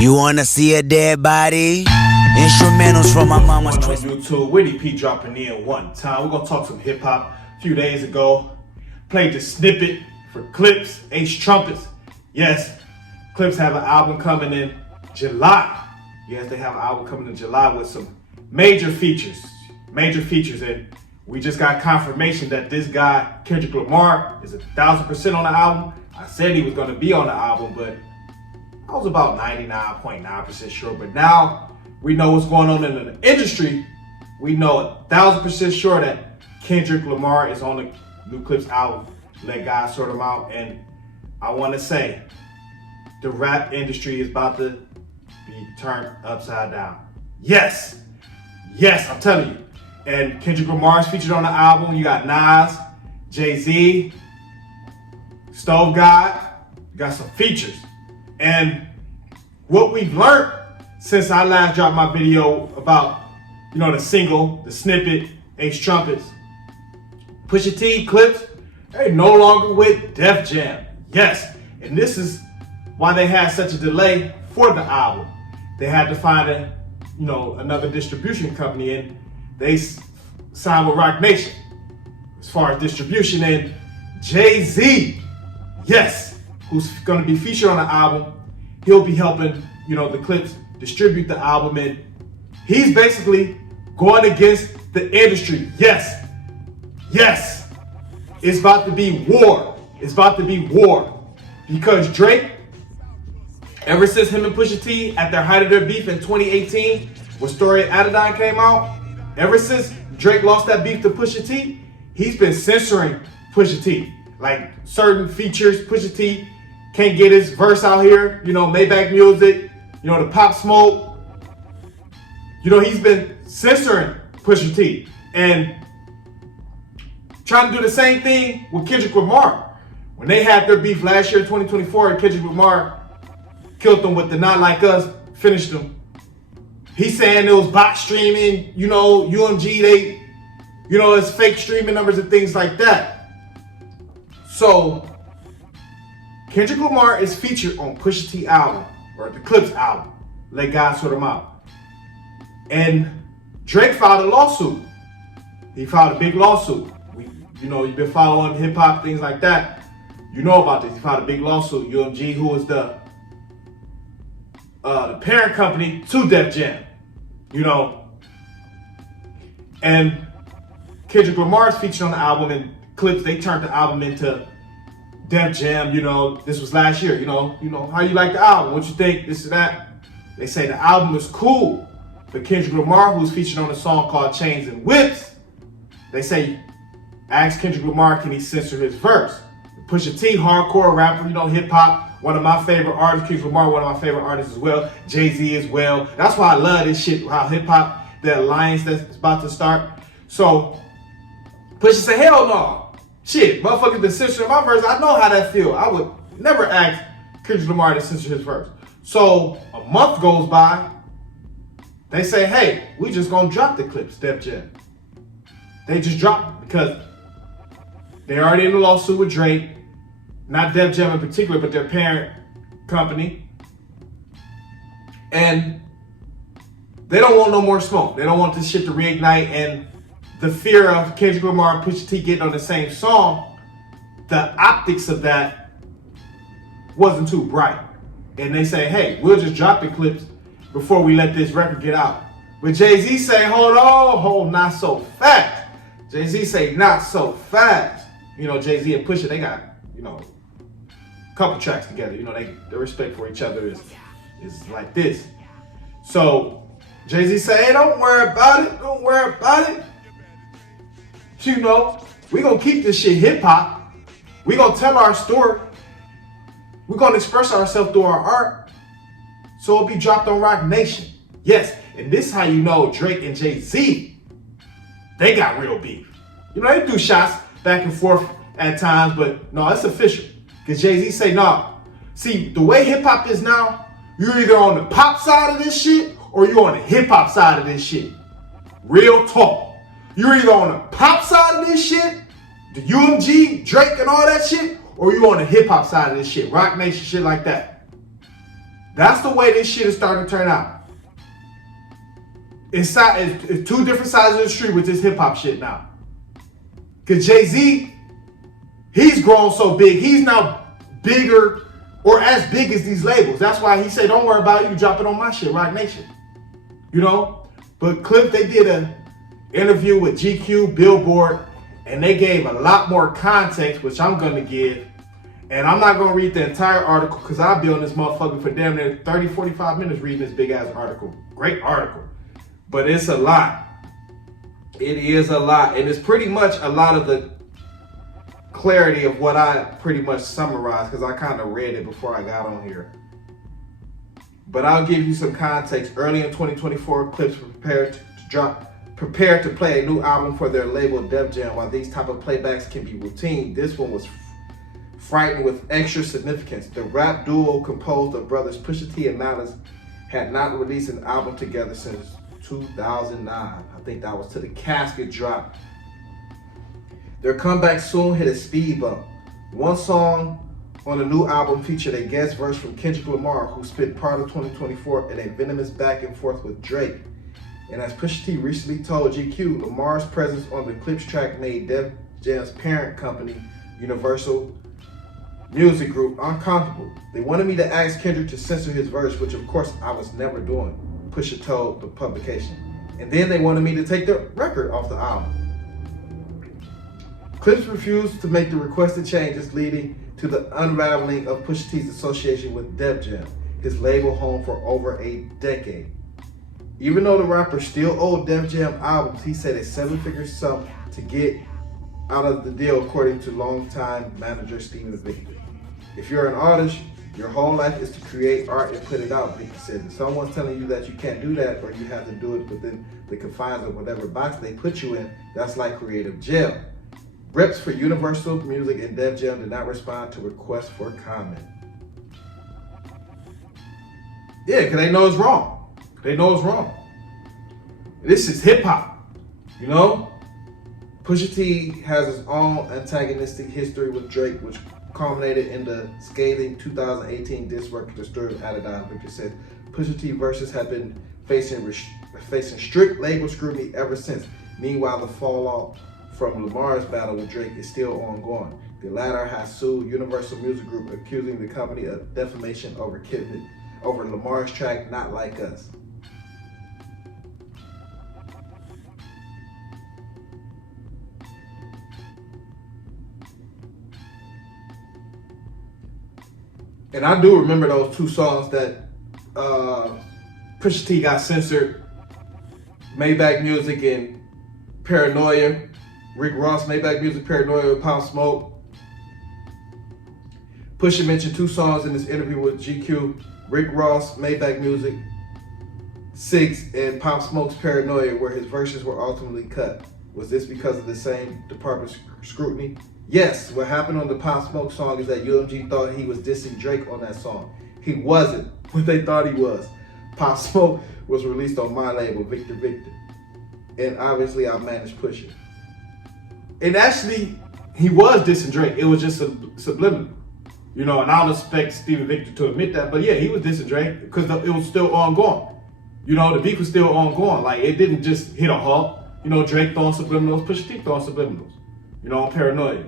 You wanna see a dead body? Instrumentals from my mama's on Christmas. YouTube, Witty P dropping in one time. We're gonna talk some hip hop. A few days ago, played the snippet for Clipse, Ace Trumpets. Yes, Clipse have an album coming in July. Yes, they have an album coming in July with some major features, and we just got confirmation that this guy, Kendrick Lamar, is 1,000% on the album. I said he was gonna be on the album, but I was about 99.9% sure. But now we know what's going on in the industry. We know 1,000% sure that Kendrick Lamar is on the new Clipse album. Let God sort him out. And I want to say, the rap industry is about to be turned upside down. Yes, I'm telling you. And Kendrick Lamar is featured on the album. You got Nas, Jay-Z, Stove God. You got some features. And what we've learned since I last dropped my video about, the single, the snippet, Ace Trumpets, Pusha T, Clipse, they're no longer with Def Jam. Yes, and this is why they had such a delay for the album. They had to find another distribution company, and they signed with Roc Nation as far as distribution. And Jay-Z, yes, who's going to be featured on the album, he'll be helping, the Clipse distribute the album, and he's basically going against the industry. Yes, it's about to be war. It's about to be war. Because Drake, ever since him and Pusha T, at their height of their beef in 2018, when Story of Adidon came out, ever since Drake lost that beef to Pusha T, he's been censoring Pusha T. Like certain features, Pusha T can't get his verse out here, Maybach Music, the Pop Smoke. He's been censoring Pusha T and trying to do the same thing with Kendrick Lamar. When they had their beef last year, 2024, and Kendrick Lamar killed them with the Not Like Us, finished them. He's saying it was bot streaming, UMG, it's fake streaming numbers and things like that. So, Kendrick Lamar is featured on Pusha T album, or the Clipse album, Let God Sort Him Out. And Drake filed a lawsuit. He filed a big lawsuit. You've been following hip hop, things like that. You know about this. He filed a big lawsuit. UMG, who is the parent company to Def Jam, And Kendrick Lamar is featured on the album, and Clipse, they turned the album into Def Jam. This was last year. How you like the album? What you think? This and that. They say the album is cool. But Kendrick Lamar, who's featured on a song called Chains and Whips, they say, ask Kendrick Lamar, can he censor his verse? Pusha T, hardcore rapper, hip hop, one of my favorite artists. Kendrick Lamar, one of my favorite artists as well. Jay-Z as well. That's why I love this shit, how hip hop, the alliance that's about to start. So, Pusha say, hell no. Shit, motherfuckers been censoring my verse. I know how that feel. I would never ask Kendrick Lamar to censor his verse. So, a month goes by. They say, hey, we just gonna drop the Clipse, Def Jam. They just dropped it because they're already in a lawsuit with Drake. Not Def Jam in particular, but their parent company. And they don't want no more smoke. They don't want this shit to reignite. And the fear of Kendrick Lamar and Pusha T getting on the same song, the optics of that wasn't too bright. And they say, hey, we'll just drop the Clipse before we let this record get out. But Jay-Z say, hold, not so fast. Jay-Z say, not so fast. Jay-Z and Pusha, they got, a couple tracks together. Their respect for each other is like this. So Jay-Z say, hey, don't worry about it. We gonna keep this shit hip hop. We gonna tell our story. We gonna express ourselves through our art. So it'll be dropped on Roc Nation. Yes, and this is how you know Drake and Jay-Z, they got real beef. They do shots back and forth at times, but no, it's official. Because Jay-Z say, no. See, the way hip hop is now, you're either on the pop side of this shit or you're on the hip hop side of this shit. Real talk. You're either on the pop side of this shit, the UMG, Drake and all that shit, or you on the hip hop side of this shit, Roc Nation, shit like that. That's the way this shit is starting to turn out. It's two different sides of the street with this hip hop shit now. Cause Jay-Z, he's grown so big, he's now bigger or as big as these labels. That's why he said, don't worry about it, you drop it on my shit, Roc Nation. You know? But Clipse, they did an interview with GQ, Billboard, and they gave a lot more context, which I'm gonna give. And I'm not gonna read the entire article because I'll be on this motherfucker for damn near 30, 45 minutes reading this big ass article. Great article. But it's a lot. It is a lot. And it's pretty much a lot of the clarity of what I pretty much summarized because I kind of read it before I got on here. But I'll give you some context. Early in 2024, Clipse prepared to play a new album for their label Def Jam. While these type of playbacks can be routine, this one was frightened with extra significance. The rap duo composed of brothers Pusha T and Malice had not released an album together since 2009. I think that was to the Casket drop. Their comeback soon hit a speed bump. One song on the new album featured a guest verse from Kendrick Lamar, who spent part of 2024 in a venomous back and forth with Drake. And as Pusha T recently told GQ, Lamar's presence on the Clipse track made Def Jam's parent company, Universal Music Group, uncomfortable. They wanted me to ask Kendrick to censor his verse, which of course I was never doing, Pusha told the publication. And then they wanted me to take the record off the album. Clipse refused to make the requested changes, leading to the unraveling of Pusha T's association with Def Jam, his label home for over a decade. Even though the rapper still owed Def Jam albums, he said a 7-figure sum to get out of the deal, according to longtime manager Steven Victor. If you're an artist, your whole life is to create art and put it out, Victor says. If someone's telling you that you can't do that or you have to do it within the confines of whatever box they put you in, that's like creative jail. Reps for Universal Music and Def Jam did not respond to requests for comment. Yeah, because they know it's wrong. They know it's wrong. This is hip hop, you know? Pusha T has his own antagonistic history with Drake, which culminated in the scathing 2018 diss record Disturbed Adidon. Victor said Pusha T verses have been facing strict label scrutiny ever since. Meanwhile, the fallout from Lamar's battle with Drake is still ongoing. The latter has sued Universal Music Group, accusing the company of defamation over Lamar's track Not Like Us. And I do remember those two songs that Pusha T got censored. Maybach Music and Paranoia. Rick Ross, Maybach Music, Paranoia with Pop Smoke. Pusha mentioned two songs in this interview with GQ. Rick Ross, Maybach Music, 6, and Pop Smoke's Paranoia, where his verses were ultimately cut. Was this because of the same department scrutiny? Yes, what happened on the Pop Smoke song is that UMG thought he was dissing Drake on that song. He wasn't what they thought he was. Pop Smoke was released on my label, Victor. And obviously I managed Pusha. And actually, he was dissing Drake. It was just subliminal. You know, and I don't expect Steven Victor to admit that, but yeah, he was dissing Drake because it was still ongoing. You know, the beef was still ongoing. Like, it didn't just hit a halt. You know, Drake throwing subliminals, Pusha T throwing subliminals. You know, on Paranoia.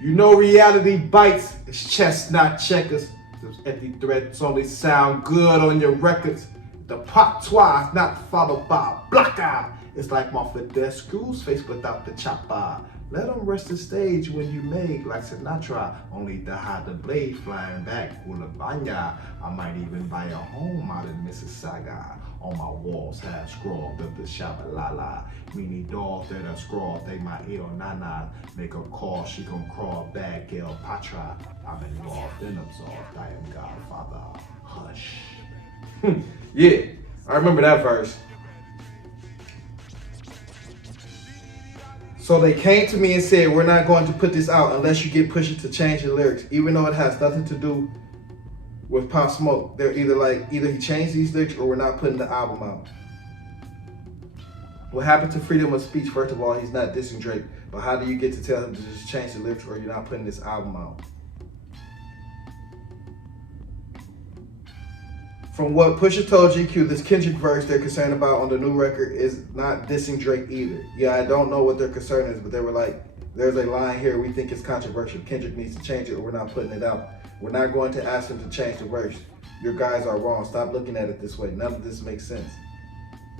You know, reality bites. It's chestnut checkers. Those empty threats only sound good on your records. The patois is not followed by a blocker. It's like my Fidescu's face without the chopper. Let them rest the stage when you make like Sinatra. Only to hide the blade flying back with a banya. I might even buy a home out in Mississauga. On my walls have scrawled up the shabalala. Meaning dolls that are scrawled, they my ill nana. Make her call, she gon' crawl back, El Patra. I'm involved in absolved, I am Godfather. Hush. Yeah, I remember that verse. So they came to me and said, we're not going to put this out unless you get Pusha to change the lyrics, even though it has nothing to do with Pop Smoke. They're either he changed these lyrics or we're not putting the album out. What happened to freedom of speech? First of all, he's not dissing Drake, but how do you get to tell him to just change the lyrics or you're not putting this album out? From what Pusha told GQ, this Kendrick verse they're concerned about on the new record is not dissing Drake either. Yeah, I don't know what their concern is, but they were like, there's a line here we think is controversial. Kendrick needs to change it or we're not putting it out. We're not going to ask him to change the verse. Your guys are wrong. Stop looking at it this way. None of this makes sense.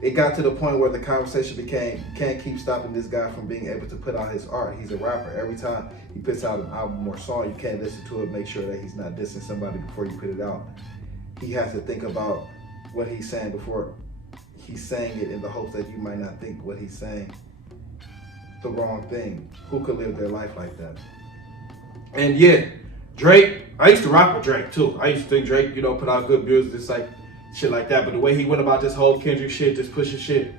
It got to the point where the conversation became, you can't keep stopping this guy from being able to put out his art. He's a rapper. Every time he puts out an album or song, you can't listen to it, make sure that he's not dissing somebody before you put it out. He has to think about what he's saying before he's saying it in the hopes that you might not think what he's saying the wrong thing. Who could live their life like that? And yeah, Drake, I used to rock with Drake too. I used to think Drake, put out good music, just like shit like that. But the way he went about this whole Kendrick shit, this Pusha shit,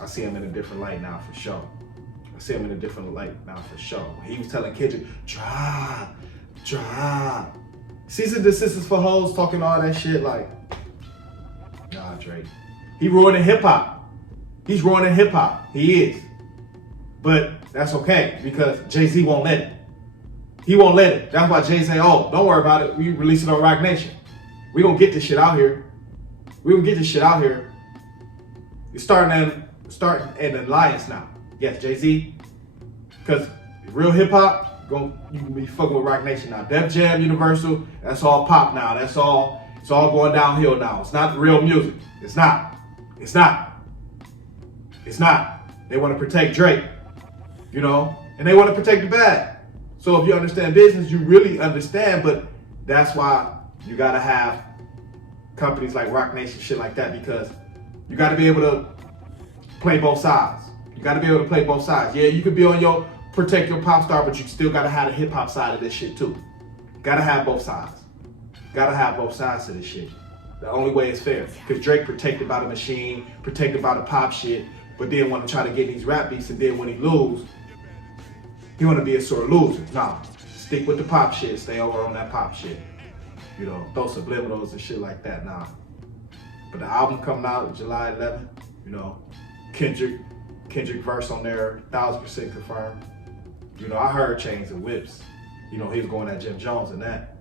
I see him in a different light now for sure. I see him in a different light now for sure. He was telling Kendrick, drop. Cease and desist for hoes, talking all that shit like, nah, Drake. He ruining hip hop. He's ruining hip hop. He is. But that's okay because Jay-Z won't let it. He won't let it. That's why Jay say, oh, don't worry about it. We release it on Roc Nation. We gonna get this shit out here. We gonna get this shit out here. You're starting an alliance now. Yes, Jay-Z. Because real hip hop, you can be fucking with Roc Nation now. Def Jam, Universal, that's all pop now. It's all going downhill now. It's not real music. It's not. They want to protect Drake, and they want to protect the bag. So if you understand business, you really understand, but that's why you gotta have companies like Roc Nation, shit like that, because you gotta be able to play both sides. Yeah, you could be on your protect your pop star, but you still gotta have the hip hop side of this shit too. Gotta have both sides. Gotta have both sides to this shit. The only way it's fair. Because Drake protected by the machine, protected by the pop shit, but then want to try to get these rap beats, and then when he lose, he want to be a sore loser. Nah, stick with the pop shit, stay over on that pop shit. Throw subliminals and shit like that, nah. But the album coming out July 11th, Kendrick verse on there, 1000% confirmed. I heard Chains and Whips. He was going at Jim Jones and that.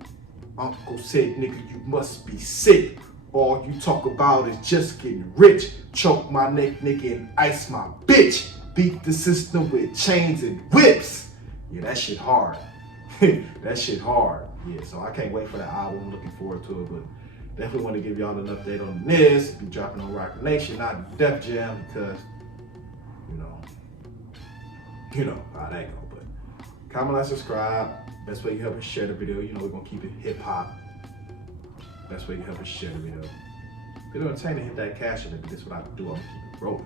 Uncle said, nigga, you must be sick. All you talk about is just getting rich. Choke my neck, nigga, and ice my bitch. Beat the system with chains and whips. Yeah, that shit hard. That shit hard. Yeah, so I can't wait for the album. I'm looking forward to it, but definitely want to give y'all an update on this. Be dropping on Roc Nation, not Def Jam, because, how that go. But comment, like, subscribe. Best way you help us share the video. We're going to keep it hip hop. Best way you help us share the video. If you're entertaining, hit that cash in it, but this is what I do. I'm going to keep it rolling.